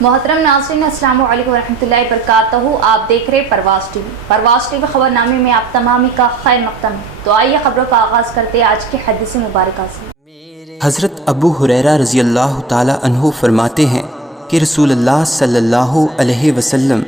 मोहतरम नाज़रीन, अस्सलामु अलैकुम वरहमतुल्लाहि वबरकातुहू। आप देख रहे परवाज़ टीवी खबरनामे में आप तमामी का खैर मक़दम है। तो आइए खबरों का आगाज़ करते हैं आज के हदीस मुबारक से। हज़रत अबू हुरैरा रज़ी अल्लाह ताला अन्हु फरमाते हैं कि रसूलुल्लाह सल्लल्लाहु अलैहि वसल्लम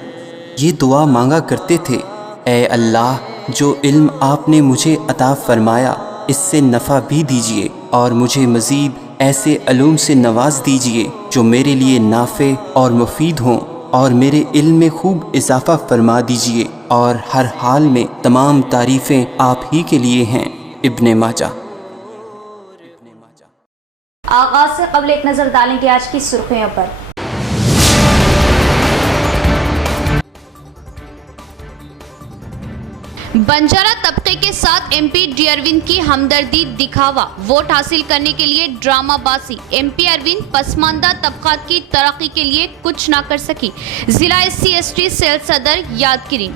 ये दुआ मांगा करते थे, ए अल्लाह, जो इल्म आपने मुझे अता फ़रमाया इससे नफ़ा भी दीजिए और मुझे मज़ीद ऐसे अलूम से नवाज दीजिए जो मेरे लिए नाफ़े और मुफीद हों, और मेरे इल्म में खूब इजाफ़ा फरमा दीजिए, और हर हाल में तमाम तारीफ़ें आप ही के लिए हैं। इब्ने माजा। आगाज़ से कबल एक नज़र डालेंगे आज की सुर्खियों पर। बंजारा तबके के साथ एमपी डी अरविंद की हमदर्दी दिखावा, वोट हासिल करने के लिए ड्रामाबाजी। एमपी अरविंद पसमानदा तबकात की तरक्की के लिए कुछ ना कर सकी, जिला SC/ST सेल सदर यादगिरी।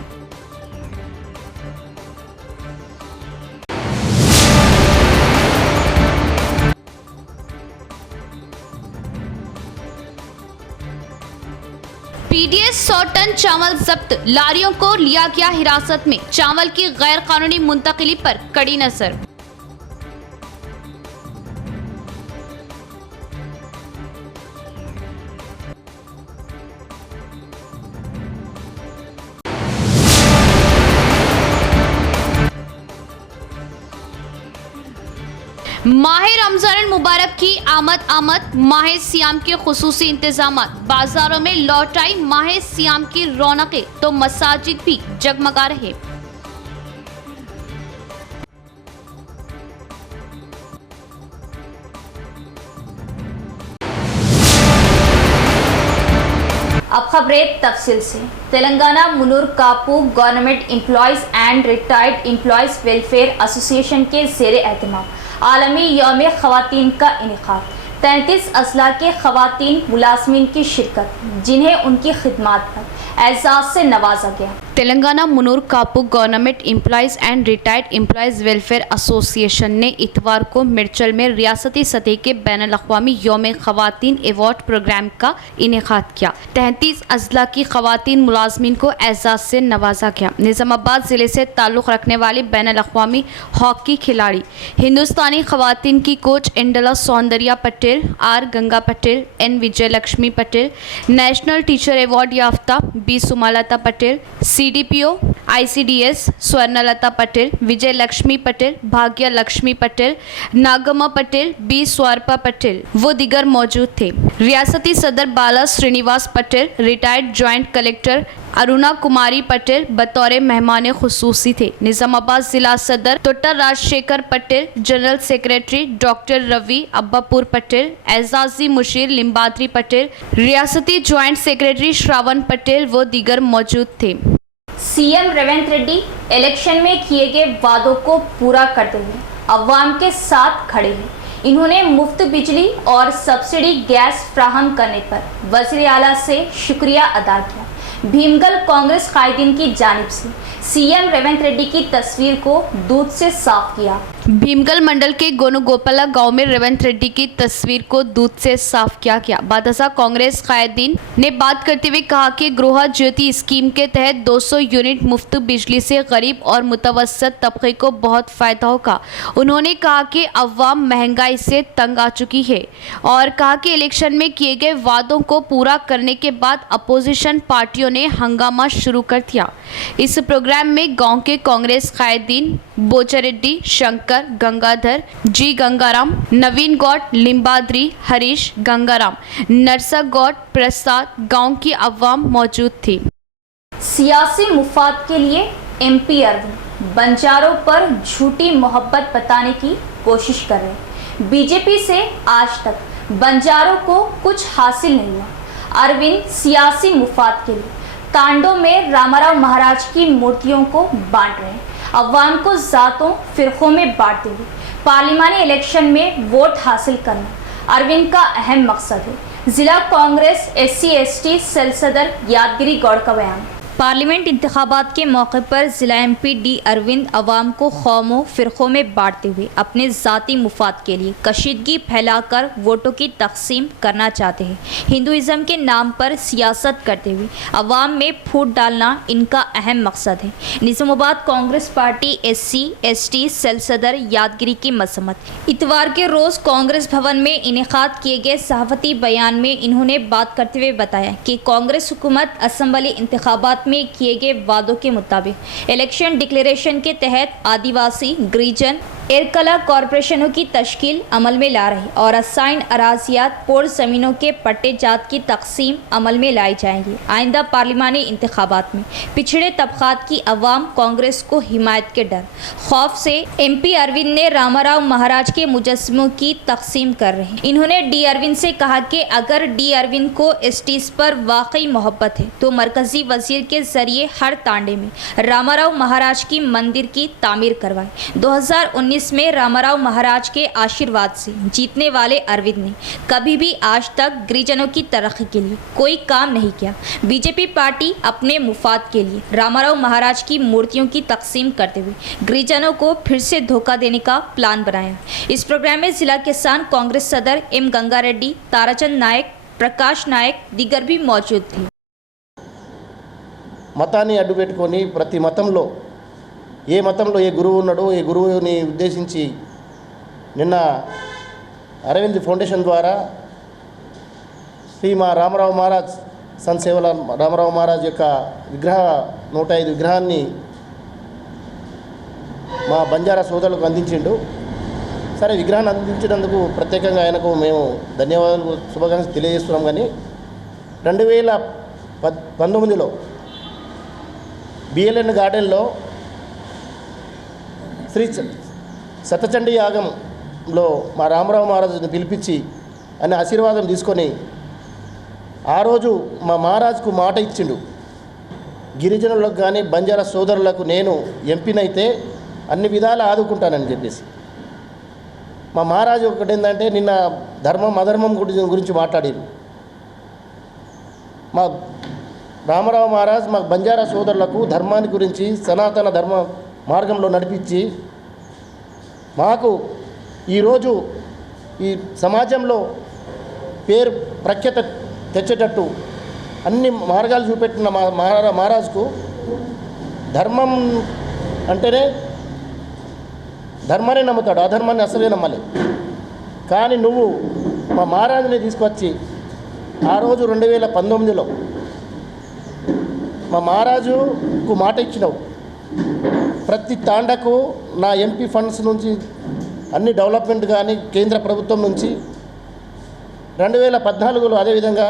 PDS 100 टन चावल जब्त, लारियों को लिया गया हिरासत में। चावल की गैर कानूनी मुंतकिली पर कड़ी नजर। माह रमजान मुबारक की आमद माह सियाम के खुसूसी इंतजामात। बाजारों में लौट आई माह सियाम की रौनकें, तो मसाजिद भी जगमगा रहे। अब खबरें तफसील से। तेलंगाना मुनूर कापू government employees and retired employees welfare association के ज़ेर एहतमाम आलमी यौम ख़वातीन का इनेकाद। 33 अजला के ख़वातीन मुलाज़मीन की शिरकत, जिन्हें उनकी खिदमात पर एजाज़ से नवाजा गया। तेलंगाना मुनूर कापू government employees and retired employees welfare association ने इतवार को मिर्चल में रियासती सतह के बैनुल अक़वामी यौम ख़वातीन अवार्ड प्रोग्राम का इनेकाद किया। 33 अजला की ख़वातीन मुलाज़मीन को एजाज़ से नवाजा गया। निज़ामाबाद ज़िले से ताल्लुक़ रखने वाली बैनुल अक़वामी हॉकी खिलाड़ी, हिंदुस्तानी ख़वातीन की coach Indla Soundarya Patel, R Ganga Patel, N Vijay Lakshmi Patel, national teacher award याफ्ता B Sumalatha Patel, CDPO ICDS Swarnalatha Patel, Vijay Lakshmi Patel, Bhagya Lakshmi Patel, Nagma Patel, B स्वारपा Patel वो दिगर मौजूद थे। रियासती सदर Bala Srinivas Patel, retired joint collector Aruna Kumari Patel बतौर मेहमान खुसूसी थे। निज़ामाबाद जिला सदर doctor Rajashekar Patel, general secretary doctor Ravi Abbapur Patel, एजाजी मुशीर लिम्बाद्री पटेल, रियासती जॉइंट सेक्रेटरी श्रावण पटेल वो दिगर मौजूद थे। CM रेवंत रेड्डी इलेक्शन में किए गए वादों को पूरा करते हुए अवाम के साथ खड़े हैं। इन्होंने मुफ्त बिजली और सब्सिडी गैस फ्राहम करने पर वज़ीर आला से शुक्रिया अदा किया। भीमगल कांग्रेस कायदीन की जानिब से CM रेवंत रेड्डी की तस्वीर को दूध से साफ किया। भीमगल मंडल के गोनुगोपाला गांव में रेवंत रेड्डी की तस्वीर को दूध से साफ किया गया। बादशाह कांग्रेस कायदीन ने बात करते हुए कहा कि गृह ज्योति स्कीम के तहत 200 यूनिट मुफ्त बिजली से गरीब और मुतवस्सत तबके को बहुत फायदा होगा। उन्होंने कहा कि अवाम महंगाई से तंग आ चुकी है और कहा कि इलेक्शन में किए गए वादों को पूरा करने के बाद अपोजिशन पार्टियों ने हंगामा शुरू कर दिया। इस प्रोग्राम में गांव के कांग्रेस कायदीन बोचरेड्डी, शंकर, गंगाधर, जी गंगाराम, नवीन गौड़, लिम्बाद्री, हरीश, गंगाराम, नरसा गौड़, प्रसाद, गांव की अवाम मौजूद थी। सियासी मुफाद के लिए MP अरविंद बंजारों पर झूठी मोहब्बत बताने की कोशिश कर रहे। बीजेपी से आज तक बंजारों को कुछ हासिल नहीं हुआ। अरविंद सियासी मुफाद के लिए तांडो में रामाराव महाराज की मूर्तियों को बांट रहे हैं। अवाम को जातों फिरकों में बांटते हुए पार्लिमानी इलेक्शन में वोट हासिल करना अरविंद का अहम मकसद है। जिला कांग्रेस SC/ST सेल सदर यादगिरी गौड़ का बयान। पार्लियामेंट इंतखाबात के मौके पर जिला एमपी डी अरविंद अवाम को कौमों फिरकों में बांटते हुए अपने ज़ाती मुफाद के लिए कशीदगी फैलाकर वोटों की तकसीम करना चाहते हैं। हिंदुइज़्म के नाम पर सियासत करते हुए अवाम में फूट डालना इनका अहम मकसद है। Nizamabad Congress party SC/ST cell सदर यादगिरी की मसम्मत। इतवार के रोज़ कांग्रेस भवन में इनेकाद किए गए सहाफ़ती बयान में इन्होंने बात करते हुए बताया कि कांग्रेस हुकूमत असम्बली इंतखाबात में किए गए वादों के मुताबिक इलेक्शन डिक्लेरेशन के तहत आदिवासी, गिरिजन, एरकला कॉरपोरेशनों की तश्कील अमल में ला रही और असाइन अराजियात पोर ज़मीनों के पट्टे जात की तकसीम अमल में लाई जाएंगी। आइंदा पार्लिमानी इंतखाबात में पिछड़े तबकात की अवाम कांग्रेस को हिमायत के डर खौफ से MP अरविंद ने रामाराव महाराज के मुजस्समों की तकसीम कर रहे हैं। इन्होंने D अरविंद से कहा कि अगर D अरविंद को STs पर वाकई मोहब्बत है तो मरकजी वजीर के जरिए हर तांडे में रामाराव महाराज की मंदिर की तामीर करवाए। 2019 में रामाराव महाराज के आशीर्वाद से जीतने वाले अरविंद ने कभी भी आज तक गिरिजनों की तरक्की के लिए कोई काम नहीं किया। बीजेपी पार्टी अपने मुफाद के लिए रामाराव महाराज की मूर्तियों की तकसीम करते हुए गिरिजनों को फिर से धोखा देने का प्लान बनाया। इस प्रोग्राम में जिला किसान कांग्रेस सदर M गंगा रेड्डी, ताराचंद नायक, प्रकाश नायक दीगर भी मौजूद थे। మతాన్ని అడ్డుపెట్టుకొని ప్రతి మతంలో ఏ మతంలో ఏ గురువు ఉన్నాడో ఏ గురువుని ఉద్దేశించి నిన్న అరవింద్ ఫౌండేషన్ ద్వారా శ్రీ మా రామారావు మహారాజ్ సంత్ సేవల రామారావు మహారాజ్ యొక్క 105 విగ్రహాన్ని మా బంజారా సోదరులకు అందించిండు. సరే, విగ్రహాన్ని అందించినందుకు ప్రత్యేకంగా ఆయనకు మేము ధన్యవాదాలు శుభాకాంక్షలు తెలియజేస్తున్నాం. కానీ 2019లో BLN గార్డెన్లో శ్రీ సతచండీ యాగంలో మా రామారావు మహారాజుని పిలిపించి ఆయన ఆశీర్వాదం తీసుకొని ఆ రోజు మా మహారాజుకు మాట ఇచ్చిండు, గిరిజనులకు కానీ బంజారా సోదరులకు నేను ఎంపీనైతే అన్ని విధాలు ఆదుకుంటానని చెప్పేసి. మా మహారాజు ఒకటి ఏంటంటే నిన్న ధర్మం అధర్మం గురించి మాట్లాడారు. మా రామారావు మహారాజ్ మా బంజారా సోదరులకు ధర్మాన్ని గురించి సనాతన ధర్మ మార్గంలో నడిపించి మాకు ఈరోజు ఈ సమాజంలో పేరు ప్రఖ్యాత తెచ్చేటట్టు అన్ని మార్గాలు చూపెట్టిన మహారాజుకు ధర్మం అంటేనే ధర్మాన్ని నమ్ముతాడు, అధర్మాన్ని అసలే నమ్మలే. కానీ నువ్వు మా మహారాజుని తీసుకొచ్చి ఆ రోజు 2019లో మా మహారాజుకు మాట ఇచ్చినావు, ప్రతి తాండకు నా MP ఫండ్స్ నుంచి అన్ని డెవలప్మెంట్ కానీ కేంద్ర ప్రభుత్వం నుంచి 2014లో అదేవిధంగా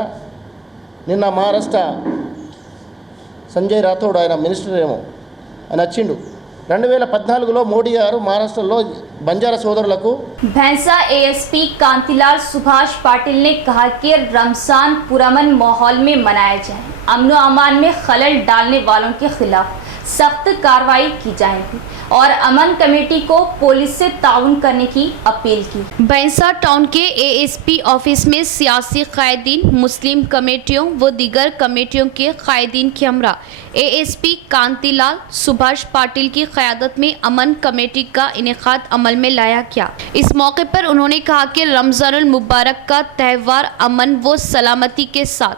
నిన్న మహారాష్ట్ర సంజయ్ రాథోడ్ ఆయన మినిస్టర్ ఏమో ఆయన వచ్చిండు. 2014లో మోడీ గారు మహారాష్ట్రలో बंजारा सोदरुలకు भैंसा ASP कांतिलाल सुभाष पाटिल ने कहा कि रमजान पुरअमन माहौल में मनाया जाए, अमन व अमान में खलल डालने वालों के खिलाफ सख्त कार्रवाई की जाएगी और अमन कमेटी को पुलिस से ताउन करने की अपील की। भैंसा टाउन के ASP ऑफिस में सियासी कायदीन, मुस्लिम कमेटियों व दीगर कमेटियों के कायदीन के हमरा ASP कांतिलाल सुभाष पाटिल की क़यादत में अमन कमेटी का इनेकाद अमल में लाया गया। इस मौके पर उन्होंने कहा कि रमज़ानुल मुबारक का त्यौहार अमन व सलामती के साथ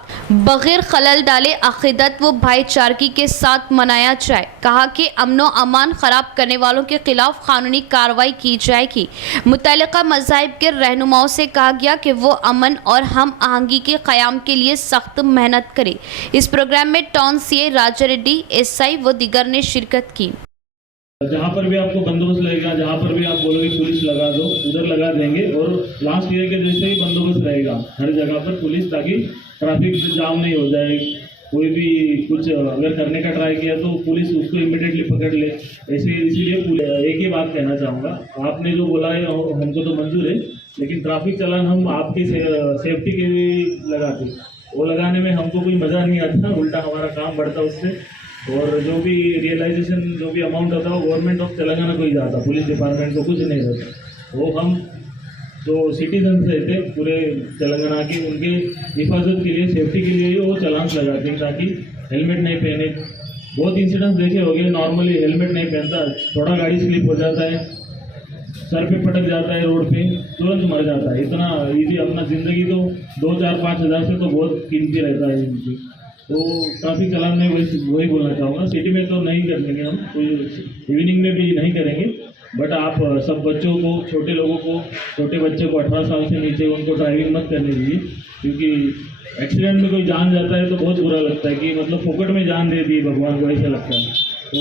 बग़ैर खलल डाले अक़ीदत व भाईचारगी के साथ मनाया जाए। कहा कि अमन व अमान ख़राब करने वालों के खिलाफ कानूनी कार्रवाई की जाएगी। मुतल्लिका मज़ाहिब के रहनुमाओं से कहा गया कि वो अमन और हम आहंगी के क़याम के लिए सख्त मेहनत करें। इस प्रोग्राम में टाउन CA राजा रेड्डी, SI व दीगर ने शिरकत की। जहाँ पर भी आपको बंदोबस्त लगेगा, जहाँ पर भी आप बोलोगे पुलिस लगा दो, उधर लगा देंगे और लास्ट ईयर के जैसे ही बंदोबस्त रहेगा हर जगह पर पुलिस, ताकि ट्रैफिक जाम नहीं हो जाए। कोई भी कुछ अगर करने का ट्राई किया तो पुलिस उसको इमीडिएटली पकड़ ले। ऐसे इसीलिए एक ही बात कहना चाहूँगा, आपने जो बोला है हमको तो मंजूर है, लेकिन ट्रैफिक चालान हम आपकी सेफ्टी के लिए लगाते, वो लगाने में हमको कोई मज़ा नहीं आता, उल्टा हमारा काम बढ़ता उससे। और जो भी रियलाइजेशन जो भी अमाउंट होता है वो गवर्नमेंट ऑफ तेलंगाना को ही जाता, पुलिस डिपार्टमेंट को कुछ नहीं होता। वो हम जो सिटीजन्स रहते पूरे तेलंगाना के, उनके हिफाजत के लिए, सेफ्टी के लिए वो चालान लगाते हैं, ताकि हेलमेट नहीं पहने, बहुत इंसिडेंट्स देखे होंगे, नॉर्मली हेलमेट नहीं पहनता, थोड़ा गाड़ी स्लिप हो जाता है, सर पे पटक जाता है रोड पे, तुरंत मर जाता है। इतना इजी अपना ज़िंदगी तो 2-4-5 हज़ार से तो बहुत कीमती रहता है इनकी। तो ट्रैफिक चलान में वही बोलना चाहूँगा, सिटी में तो नहीं करेंगे हम, कोई इवनिंग में भी नहीं करेंगे, बट आप सब बच्चों को, छोटे लोगों को, छोटे बच्चे को 18 साल से नीचे उनको ड्राइविंग मत करने दीजिए, क्योंकि एक्सीडेंट में कोई जान जाता है तो बहुत बुरा लगता है कि मतलब फोकट में जान दे दी भगवान को, ऐसा लगता है। तो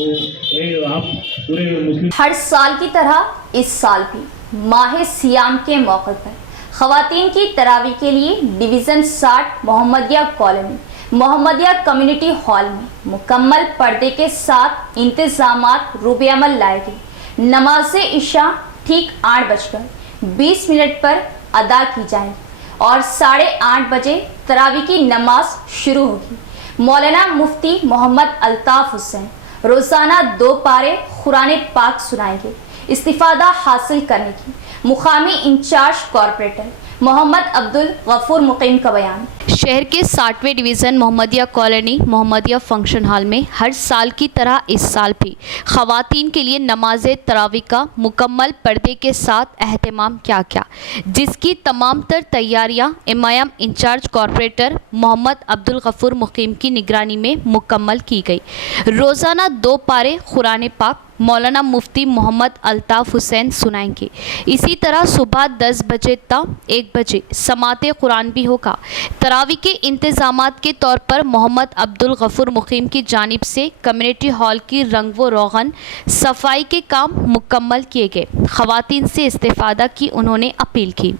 ये आप पूरे मुस्लिम हर साल की तरह इस साल भी माह सियाम के मौके पर खवातीन की तरावी के लिए division 60 Mohammadia colony Mohammadia community hall में मुकम्मल पर्दे के साथ इंतजामात रूबे अमल लाए गए। नमाज इशा ठीक 8:20 पर अदा की जाएगी और 8:30 बजे तरावी की नमाज शुरू होगी। मौलाना मुफ्ती मोहम्मद अल्ताफ हुसैन रोज़ाना 2 पारे कुरान पाक सुनाएंगे। इस्तिफादा हासिल करने की मुकामी इंचार्ज कॉरपोरेटर मोहम्मद अब्दुल गफूर मुकीम का बयान। शहर के 60वें division Mohammadiya colony Mohammadiya function hall में हर साल की तरह इस साल भी ख़वातीन के लिए नमाज तरावी का मुकम्मल पर्दे के साथ अहतमाम किया गया, जिसकी तमाम तर तैयारियां इमाम इंचार्ज कॉरपोरेटर मोहम्मद अब्दुल गफूर मुकीम की निगरानी में मुकम्मल की गई। रोज़ाना 2 पारे कुरान पाक मौलाना मुफ्ती मोहम्मद अल्ताफ हुसैन सुनाएंगे। इसी तरह सुबह 10 बजे तक 1 बजे समाते कुरान भी होगा। तरावी के इंतज़ामात के तौर पर मोहम्मद अब्दुल गफूर मुकीम की जानिब से कम्युनिटी हॉल की रंग व रोगन सफाई के काम मुकम्मल किए गए। ख़वातीन से इस्तिफ़ादा की उन्होंने अपील की।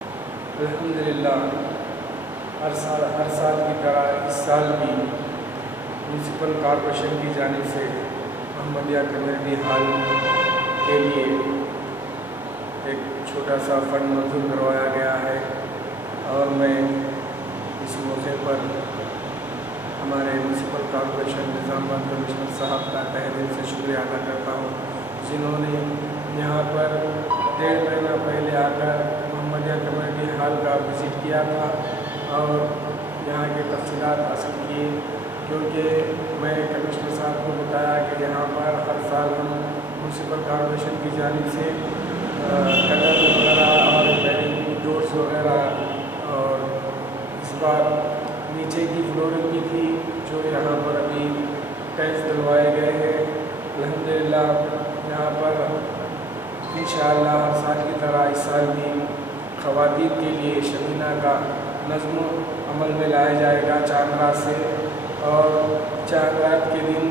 अल्हम्दुलिल्लाह हर साल की तरह इस साल भी म्यूनसिपल कॉरपोरेशन की जानिब से मोहम्मदिया कम्युनिटी हॉल के लिए एक छोटा सा फंड मंजूर करवाया गया है और मैं इस मौके पर हमारे म्यूनसिपल कॉरपोरेशन निज़ामाबाद कमिश्नर साहब का तहे दिल से शुक्रिया अदा करता हूँ, जिन्होंने यहाँ पर 1.5 महीना पहले आकर मोहम्मदिया कम्युनिटी हॉल का विज़िट किया था और यहाँ के तफसीलात हासिल किए, क्योंकि मैं कमिश्नर साहब को बताया कि यहाँ पर हर साल हम म्यूनसिपल कॉरपोरेशन की जानिब से कलर वगैरह और बैरिंग डोर्स वगैरह और इस बार नीचे की फ्लोरिंग की थी जो यहाँ पर अभी टाइल्स डलवाए गए हैं। अल्हम्दुलिल्लाह यहाँ पर इंशाअल्लाह हर साल की तरह इस साल भी ख़वातीन के लिए शमीना का नज़्म अमल में लाया जाएगा चांद रात से, और चांद रात के दिन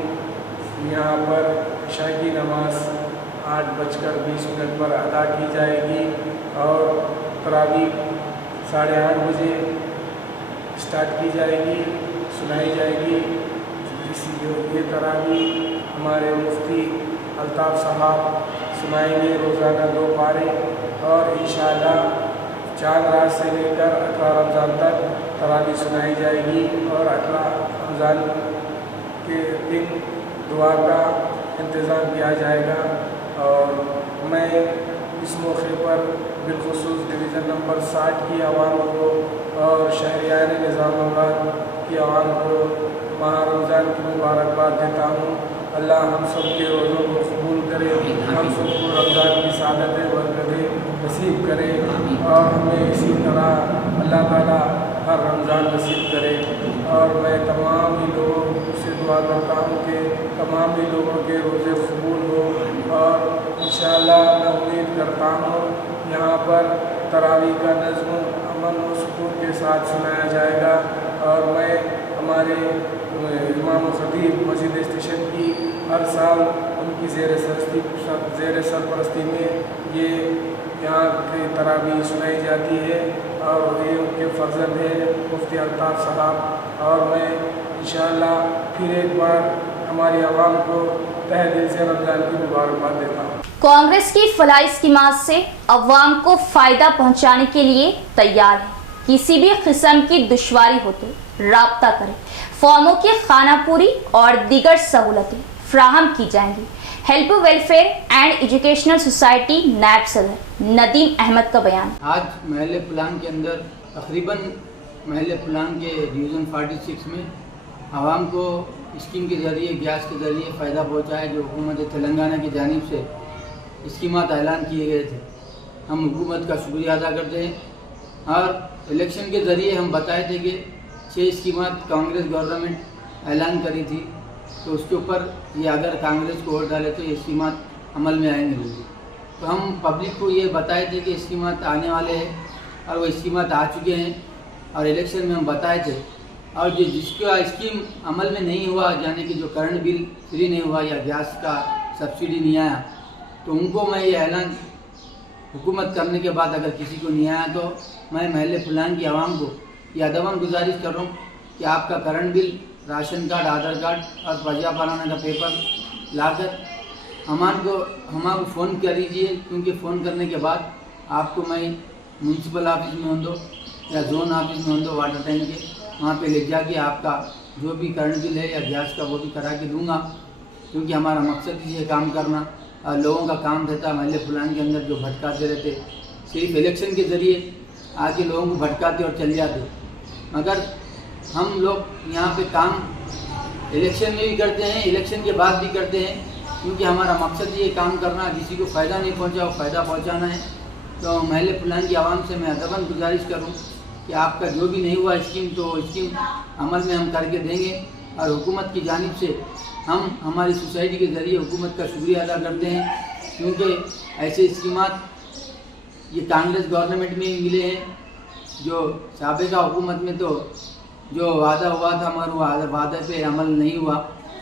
यहाँ पर इशा की नमाज 8:20 पर अदा की जाएगी और तरावी 8:30 बजे स्टार्ट की जाएगी, सुनाई जाएगी। ये तरावी हमारे मुफ्ती अल्ताफ़ साहब सुनाएंगे रोज़ाना 2 पारे और इंशाअल्लाह चांद रात से लेकर 18 रमज़ान तक तरावी सुनाई जाएगी और 18 रमज़ान के दिन दुआ का इंतज़ाम किया जाएगा। और मैं इस मौके पर बिलखुसूस डिवीज़न नंबर 60 की आवाम को और शहरियान निज़ामाबाद की आवाम को माह रमज़ान की मुबारकबाद देता हूँ। अल्लाह हम सब के रोज़ों को कबूल करे, हम सबको रमज़ान की सादतें बरकतें नसीब करे और हमें इसी तरह अल्लाह ताला हर रमज़ान नसीब करे। और मैं तमाम ही लोगों से दुआ करता हूँ कि तमाम ही लोगों के रोज़े कबूल हो और इंशाअल्लाह मैं उम्मीद करता हूँ यहाँ पर तरावी का नज़्म अमन व सुकून के साथ सुनाया जाएगा। और मैं हमारे इमाम खतीब मस्जिद स्टेशन की हर साल उनकी ज़ेर सरपरस्ती में ये यहाँ की तरावी सुनाई जाती है और ये उनके फर्जंद है मुफ्ती अल्ताफ़ साहब। और मैं इंशाअल्लाह फिर एक बार हमारी आवाम को तहे दिल से रमज़ान की मुबारकबाद देता हूँ। कांग्रेस की फलाही स्कीमात से अवाम को फ़ायदा पहुँचाने के लिए तैयार है। किसी भी किस्म की दुश्वारी हो तो राब्ता करें। फॉर्मों की खानापुरी और दीगर सहूलतें फ्राहम की जाएंगी। Help welfare and educational society नायब सदर नदीम अहमद का बयान। आज महल्ले प्लान के अंदर तकरीबन महल्ले प्लान के डिवीज़न 46 में आवाम को स्कीम के ज़रिए गैस के ज़रिए फ़ायदा पहुँचा है, जो हुकूमत तेलंगाना की जानिब से स्कीमात ऐलान किए गए थे। हम हुकूमत का शुक्रिया अदा करते हैं और इलेक्शन के ज़रिए हम बताए थे कि 6 स्कीमात कांग्रेस गवर्नमेंट ऐलान करी थी, तो उसके ऊपर ये अगर कांग्रेस को वोट डाले तो ये स्कीमात अमल में आएंगे। तो हम पब्लिक को ये बताए थे कि स्कीमात आने वाले हैं और वो स्कीमात आ चुके हैं और इलेक्शन में हम बताए थे। और जो जिसका स्कीम अमल में नहीं हुआ, यानी कि जो करंट बिल फ्री नहीं हुआ या गैस का सब्सिडी नहीं आया, तो उनको मैं ये ऐलान हुकूमत करने के बाद अगर किसी को नहीं आया तो मैं महल्ले फुलान की आवाम को ये अदबन गुजारिश कर रहा हूँ कि आपका करंट बिल, राशन कार्ड, आधार कार्ड और पर्चा बनाने का पेपर लाकर हमारे फ़ोन कर दीजिए, क्योंकि फ़ोन करने के बाद आपको मैं म्यूनसिपल ऑफिस में हों दो या जोन ऑफिस में हों दो वाटर टैंक के, वहाँ पे ले जाके आपका जो भी करंट बिल है या गैस का वो भी करा के दूँगा। क्योंकि हमारा मकसद ही है काम करना, लोगों का काम रहता महल्ले फुलान के अंदर जो भटकाते रहते, सिर्फ इलेक्शन के ज़रिए आके लोगों को भटकाते और चले जाते। मगर हम लोग यहाँ पे काम इलेक्शन में भी करते हैं, इलेक्शन के बाद भी करते हैं, क्योंकि हमारा मकसद ये काम करना, किसी को फ़ायदा नहीं पहुँचा वो फ़ायदा पहुँचाना है। तो महल्ले फुलान की आवाम से मैं अदबन गुजारिश करूँ कि आपका जो भी नहीं हुआ स्कीम, तो स्कीम अमल में हम करके देंगे। और हुकूमत की जानिब से हम हमारी सोसाइटी के ज़रिए हुकूमत का शुक्रिया अदा करते हैं, क्योंकि ऐसे स्कीमात ये कांग्रेस गवर्नमेंट में ही मिले हैं। जो साबिका हुकूमत में तो जो वादा हुआ था मगर वो वादे पे अमल नहीं हुआ,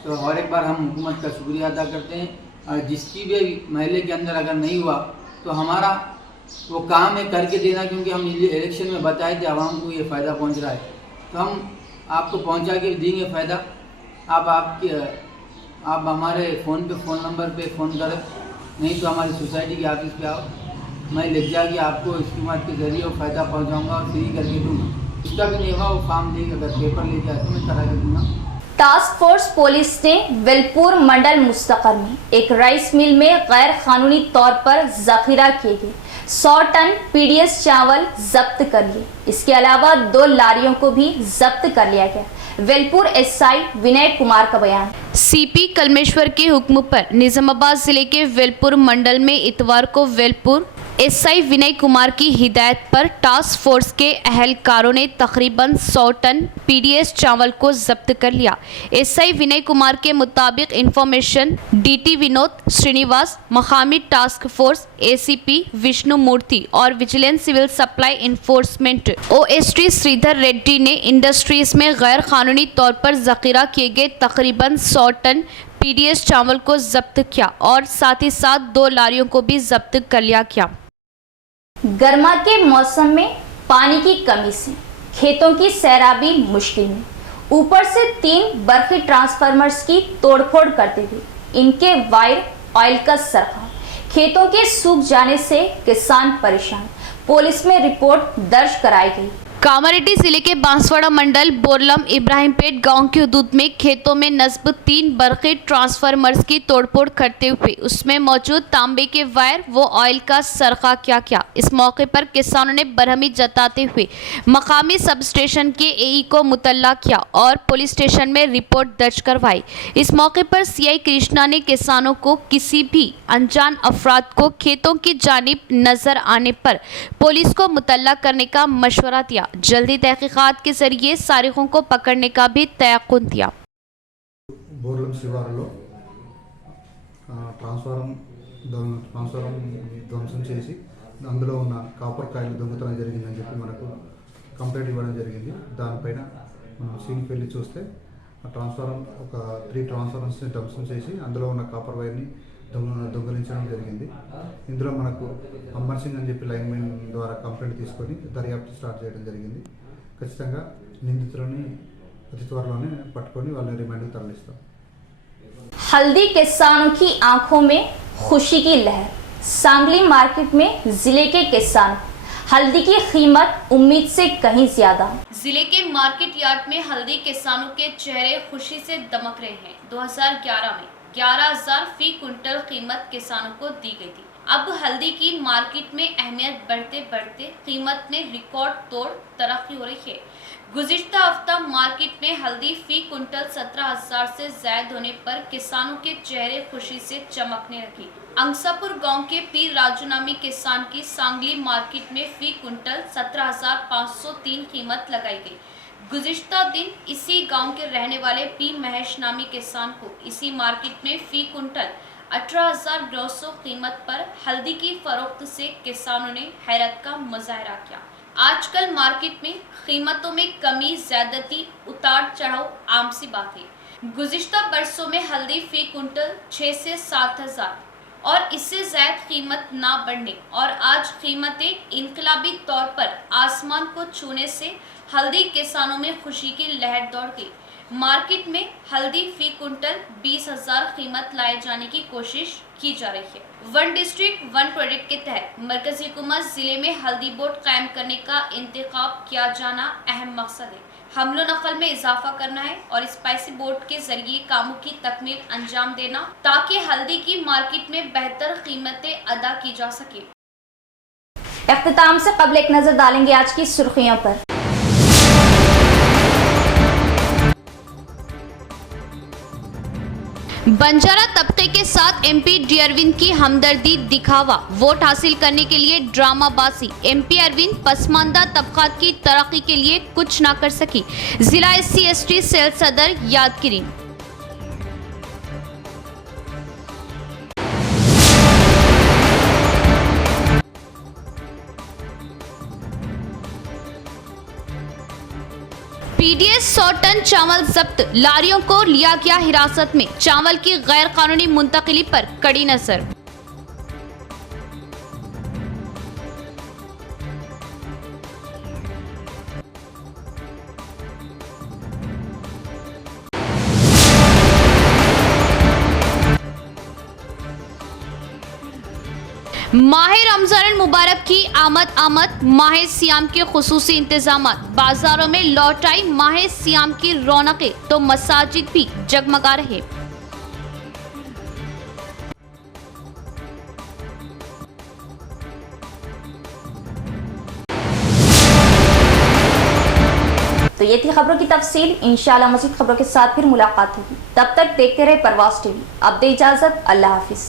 तो हर एक बार हम हुकूमत का शुक्रिया अदा करते हैं। और जिसकी भी महल्ले के अंदर अगर नहीं हुआ तो हमारा वो काम है करके देना, क्योंकि हम इलेक्शन में बताए थे आवाम को ये फ़ायदा पहुंच रहा है, तो हम आपको पहुंचा के देंगे फ़ायदा। आप हमारे फ़ोन नंबर पे फ़ोन करें, नहीं तो हमारी सोसाइटी के ऑफिस पे आओ, मैं ले जाके आपको स्कीमात के ज़रिए वो फ़ायदा पहुँचाऊँगा और फ्री करके दूँगा। उसका भी नहीं हुआ वो फॉर्म लेके अगर पेपर लेके आए तो मैं करा के दूँगा। टास्क फोर्स पुलिस ने वेलपुर मंडल मुस्तकर में एक राइस मिल में गैर कानूनी तौर पर जखीरा किए गए 100 टन पीडीएस चावल जब्त कर लिए। इसके अलावा 2 लारियों को भी जब्त कर लिया गया। वेलपुर एसआई विनय कुमार का बयान। सीपी कलमेश्वर के हुक्म पर निजामाबाद जिले के वेलपुर मंडल में इतवार को वेलपुर एसआई विनय कुमार की हिदायत पर टास्क फोर्स के अहलकारों ने तकरीबन 100 टन पीडीएस चावल को जब्त कर लिया। एसआई विनय कुमार के मुताबिक इंफॉर्मेशन डीटी विनोद श्रीनिवास, मकामी task force ACP Vishnu Murthy और vigilance civil supply enforcement OSD Sridhar Reddy ने इंडस्ट्रीज में गैर कानूनी तौर पर जखीरा किए गए तकरीबन 100 टन पीडीएस चावल को जब्त किया और साथ ही साथ 2 लारियों को भी जब्त कर लिया गया। गर्मा के मौसम में पानी की कमी से खेतों की सैराबी मुश्किल में, ऊपर से 3 बरफी ट्रांसफार्मर्स की तोड़फोड़ करते हुए इनके वायर ऑयल का सरखा, खेतों के सूख जाने से किसान परेशान, पुलिस में रिपोर्ट दर्ज कराई गई। कामारेड्डी जिले के बांसवाड़ा मंडल बोरलम इब्राहिमपेट गांव की हदूद में खेतों में नस्ब 3 बरक़ी ट्रांसफार्मर्स की तोड़फोड़ करते हुए उसमें मौजूद तांबे के वायर व ऑयल का सरखा किया। इस मौके पर किसानों ने बरहमी जताते हुए मकामी सब स्टेशन के एई को मुतल्ला किया और पुलिस स्टेशन में रिपोर्ट दर्ज करवाई। इस मौके पर सीआई कृष्णा ने किसानों को किसी भी अनजान अफराद को खेतों की जानिब नजर आने पर पुलिस को मुतल्ला करने का मशवरा दिया। जल्दी तहकीकात के जरिए सारिकों को पकड़ने का भी तयक़ुन दिया। बोरलम शिवाరులో ట్రాన్స్ఫారం ధ్వంసం చేసి అందులో ఉన్న కాపర్ కాయలు దొంగతనం జరిగిందని చెప్పి మనకు కంప్లైంట్ ఇవ్వడం జరిగింది। దానిపైన మనం సీన్కి వెళ్ళి చూస్తే ఆ ట్రాన్స్ఫారం ఒక 3 ట్రాన్స్ఫార్మర్స్ని ధ్వంసం చేసి అందులో ఉన్న కాపర్ వైర్ని దొంగలించడం జరిగింది। ఇందులో మనకు అమ్మర్ సింగ్ అని చెప్పి లైన్మెన్ ద్వారా కంప్లైంట్ తీసుకొని దర్యాప్తు స్టార్ట్ చేయడం జరిగింది। ఖచ్చితంగా నిందితులని అతి త్వరలోనే పట్టుకొని వాళ్ళని రిమాండ్కి తరలిస్తాం। हल्दी किसानों की आंखों में खुशी की लहर। सांगली मार्केट में जिले के किसान हल्दी की कीमत उम्मीद से कहीं ज्यादा। जिले के मार्केट यार्ड में हल्दी किसानों के चेहरे खुशी से दमक रहे हैं। 2011 में 11,000 फी कुंटल कीमत किसानों को दी गई थी। अब हल्दी की मार्केट में अहमियत बढ़ते बढ़ते कीमत में रिकॉर्ड तोड़ तरक्की हो रही है। गुज़िश्ता हफ्ता मार्केट में हल्दी फी कुंटल 17,000 से ज्यादा होने पर किसानों के चेहरे खुशी से चमकने लगे। अंसापुर गांव के पीर राजू नामी किसान की सांगली मार्केट में फी कुंटल 17,503 कीमत लगाई गई। गुज़िश्ता दिन इसी गांव के रहने वाले पी महेश नामी किसान को इसी मार्केट में फी कुंटल 18,900 कीमत पर हल्दी की फरोख्त से किसानों ने हैरत का मुजाहरा किया। आजकल मार्केट में कीमतों में कमी, ज्यादती, उतार चढ़ाव आम सी बात है। गुज़िश्ता बरसों में हल्दी फी कुंटल 6 से 7,000 और इससे ज्यादा कीमत ना बढ़ने और आज कीमतें इनकलाबी तौर पर आसमान को छूने से हल्दी किसानों में खुशी की लहर दौड़ गई। मार्केट में हल्दी फी कुंटल 20,000 कीमत लाए जाने की कोशिश की जा रही है। वन डिस्ट्रिक्ट वन प्रोजेक्ट के तहत मरकजी हुकूमत जिले में हल्दी बोर्ड कायम करने का इंतखाब किया जाना अहम मकसद है। हमलो नकल में इजाफा करना है और स्पाइसी बोर्ड के जरिए कामों की तकमील अंजाम देना ताकि हल्दी की मार्केट में बेहतर कीमतें अदा की जा सके। इख्तिताम से कबल एक नजर डालेंगे आज की सुर्खियों पर। बंजारा तबके के साथ एमपी डी अरविंद की हमदर्दी दिखावा, वोट हासिल करने के लिए ड्रामाबाजी। एमपी अरविंद पसमानदा तबकात की तरक्की के लिए कुछ ना कर सकी, जिला SC/ST सेल सदर यादगिरी। PDS 100 टन चावल जब्त, लारियों को लिया गया हिरासत में। चावल की गैर कानूनी मुंतकिली पर कड़ी नजर। माह रमजान मुबारक की आमद माह सियाम के खुसूसी इंतजामात। बाजारों में लौट आई माह सियाम की रौनकें तो मसाजिद भी जगमगा रहे। तो ये थी खबरों की तफसील। इंशाल्लाह मज़ीद खबरों के साथ फिर मुलाकात होगी। तब तक देखते रहे परवाज़ टीवी। अब दे इजाजत, अल्लाह हाफिज।